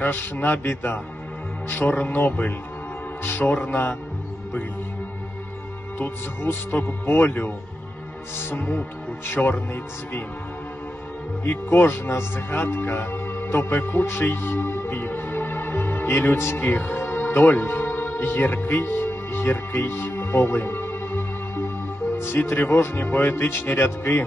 Страшна біда, Чорнобиль, чорна биль. Тут згусток болю, смутку чорний дзвін, і кожна згадка то пекучий біль, і людських доль гіркий, гіркий полин. Ці тривожні поетичні рядки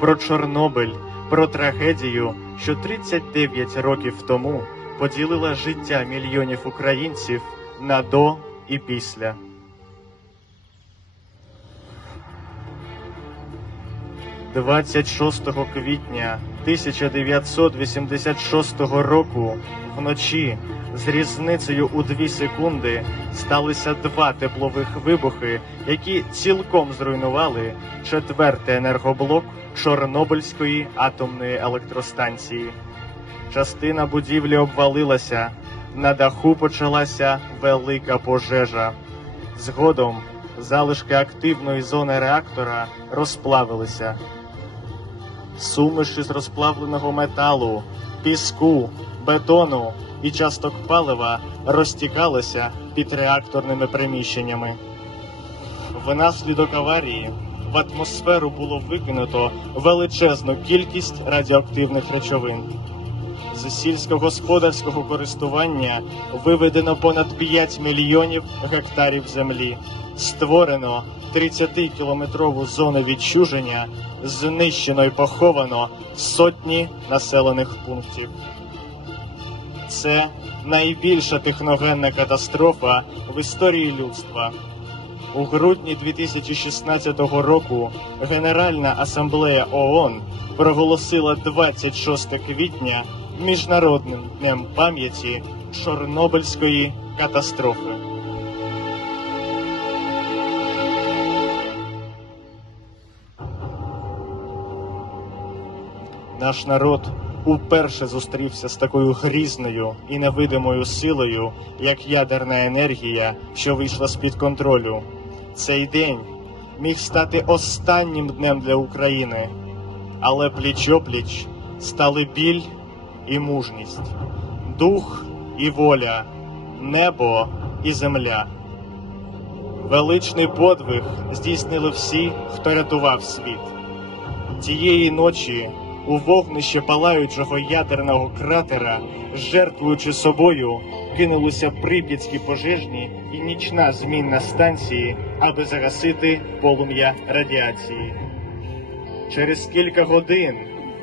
про Чорнобиль, про трагедію, що 39 років тому поділила життя мільйонів українців на до і після. «26 квітня 1986 року вночі з різницею у 2 секунди сталися два теплових вибухи, які цілком зруйнували четвертий енергоблок Чорнобильської атомної електростанції. Частина будівлі обвалилася, на даху почалася велика пожежа. Згодом залишки активної зони реактора розплавилися. Суміші з розплавленого металу, піску, бетону і часток палива розтікалися під реакторними приміщеннями. Внаслідок аварії в атмосферу було викинуто величезну кількість радіоактивних речовин. З сільськогосподарського користування виведено понад 5 мільйонів гектарів землі. Створено 30-кілометрову зону відчуження, знищено і поховано сотні населених пунктів. Це найбільша техногенна катастрофа в історії людства. У грудні 2016 року Генеральна асамблея ООН проголосила 26 квітня Міжнародним днем пам'яті Чорнобильської катастрофи. Наш народ уперше зустрівся з такою грізною і невидимою силою, як ядерна енергія, що вийшла з-під контролю. Цей день міг стати останнім днем для України, але пліч-опліч стали біль і мужність, дух і воля, небо і земля. Величний подвиг здійснили всі, хто рятував світ. Тієї ночі у вогнище палаючого ядерного кратера, жертвуючи собою, кинулися прип'ятські пожежні і нічна змінна станції, аби загасити полум'я радіації. Через кілька годин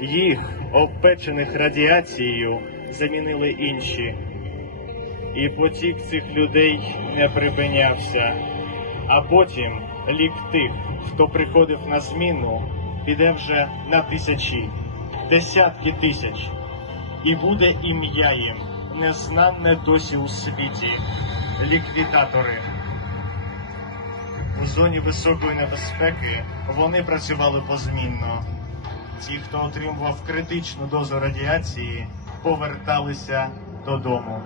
їх, обпечених радіацією, замінили інші. І потік цих людей не припинявся. А потім лік тих, хто приходив на зміну, піде вже на тисячі, десятки тисяч, і буде ім'я їм незнанне досі у світі ліквідатори. У зоні високої небезпеки вони працювали позмінно. Ті, хто отримував критичну дозу радіації, поверталися додому,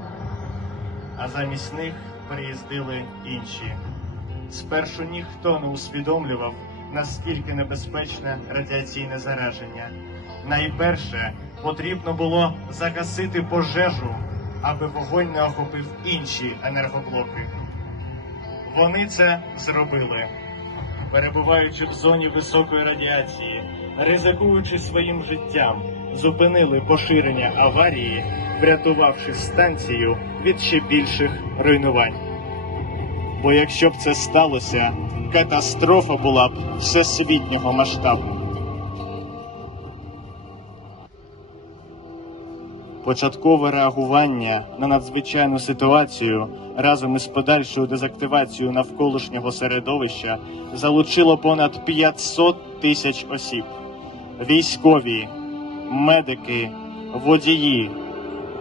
а замість них приїздили інші. Спершу ніхто не усвідомлював, наскільки небезпечне радіаційне зараження. Найперше потрібно було загасити пожежу, аби вогонь не охопив інші енергоблоки. Вони це зробили, перебуваючи в зоні високої радіації, ризикуючи своїм життям, зупинили поширення аварії, врятувавши станцію від ще більших руйнувань. Бо якщо б це сталося, катастрофа була б всесвітнього масштабу. Початкове реагування на надзвичайну ситуацію разом із подальшою дезактивацією навколишнього середовища залучило понад 500 тисяч осіб: військові, медики, водії,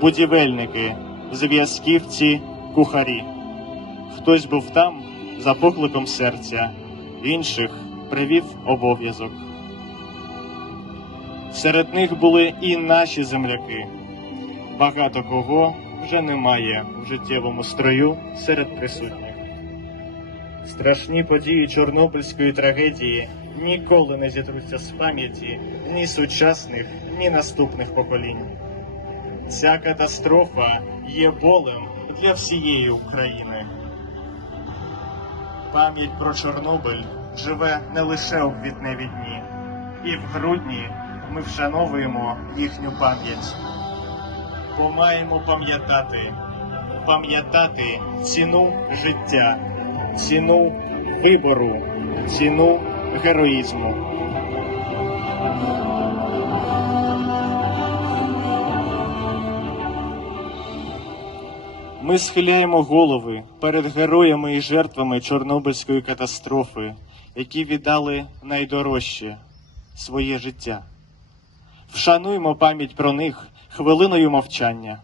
будівельники, зв'язківці, кухарі. Хтось був там за покликом серця, інших привів обов'язок. Серед них були і наші земляки. Багато кого вже немає в життєвому строю серед присутніх. Страшні події Чорнобильської трагедії ніколи не зітруться з пам'яті ні сучасних, ні наступних поколінь. Ця катастрофа є болем для всієї України. Пам'ять про Чорнобиль живе не лише у квітневі дні, і в грудні ми вшановуємо їхню пам'ять. Бо маємо пам'ятати, пам'ятати ціну життя, ціну вибору, ціну героїзму. Ми схиляємо голови перед героями і жертвами Чорнобильської катастрофи, які віддали найдорожче своє життя. Вшануємо пам'ять про них хвилиною мовчання.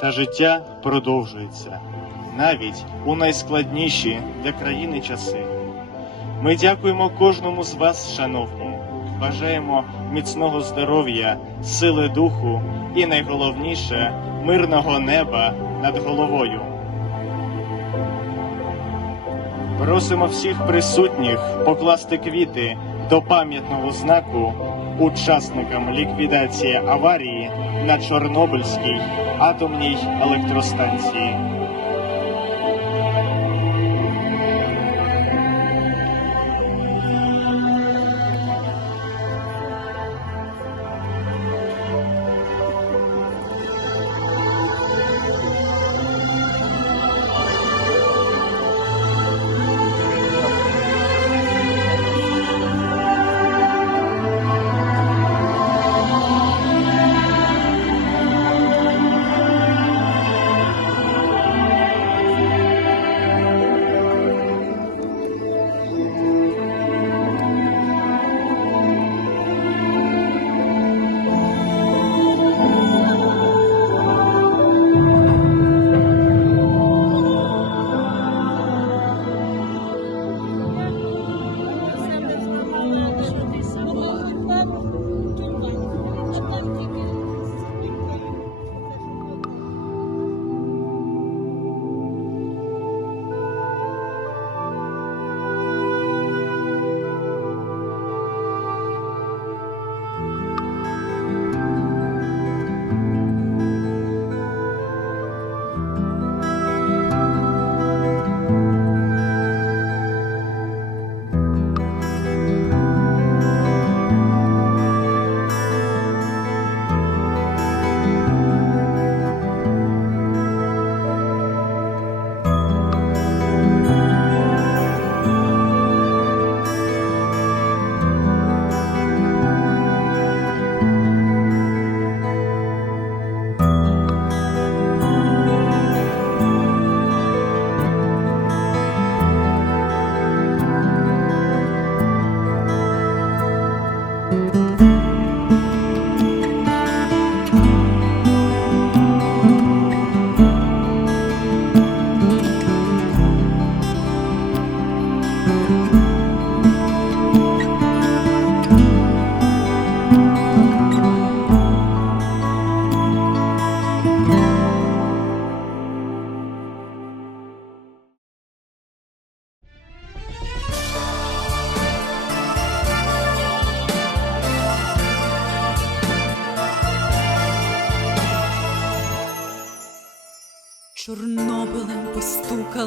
Та життя продовжується навіть у найскладніші для країни часи. Ми дякуємо кожному з вас, шановні, бажаємо міцного здоров'я, сили духу і найголовніше мирного неба над головою. Просимо всіх присутніх покласти квіти до пам'ятного знаку учасникам ліквідації аварії на Чорнобильській атомній електростанції.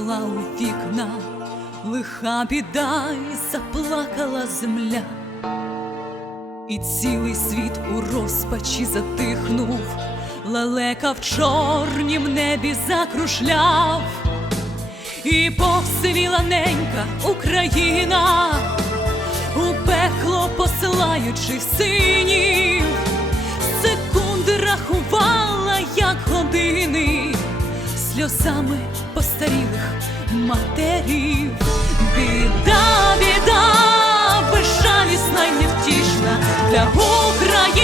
Постукала у вікна, лиха біда і заплакала земля, і цілий світ у розпачі затихнув, лелека в чорнім небі закружляв, і повсивіла ненька Україна, у пекло посилаючи синів, сльозами постарілих матерів, біда, біда, безжалісна й невтішна для України.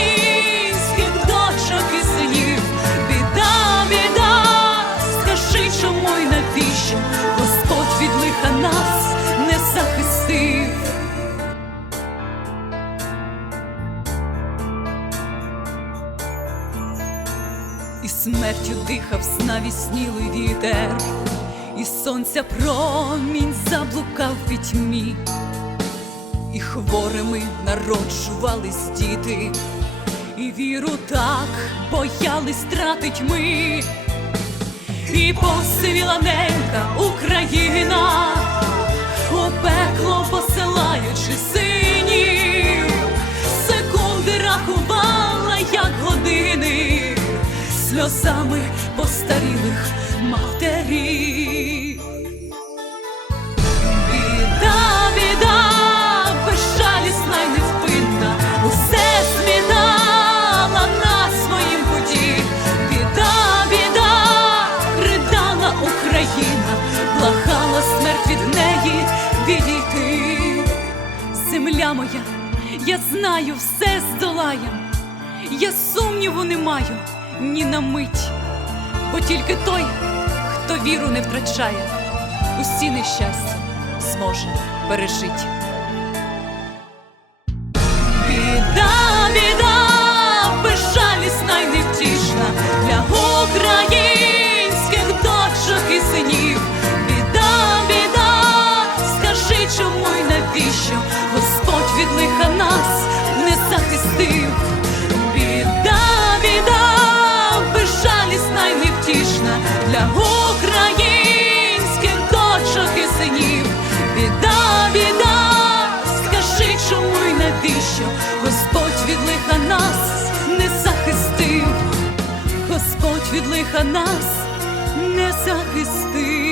Смертю дихав снавіснілий вітер, і сонця промінь заблукав пітьмі, і хворими народжувались діти, і віру так боялись тратить ми, і посивіла ненька Україна, моя, я знаю, все здолаєм. Я сумніву не маю ні на мить, бо тільки той, хто віру не втрачає, усі нещастя зможе пережити. Для українських дочок і синів. Біда, біда, скажи, чому й навіщо Господь від лиха нас не захистив, Господь від лиха нас не захистив.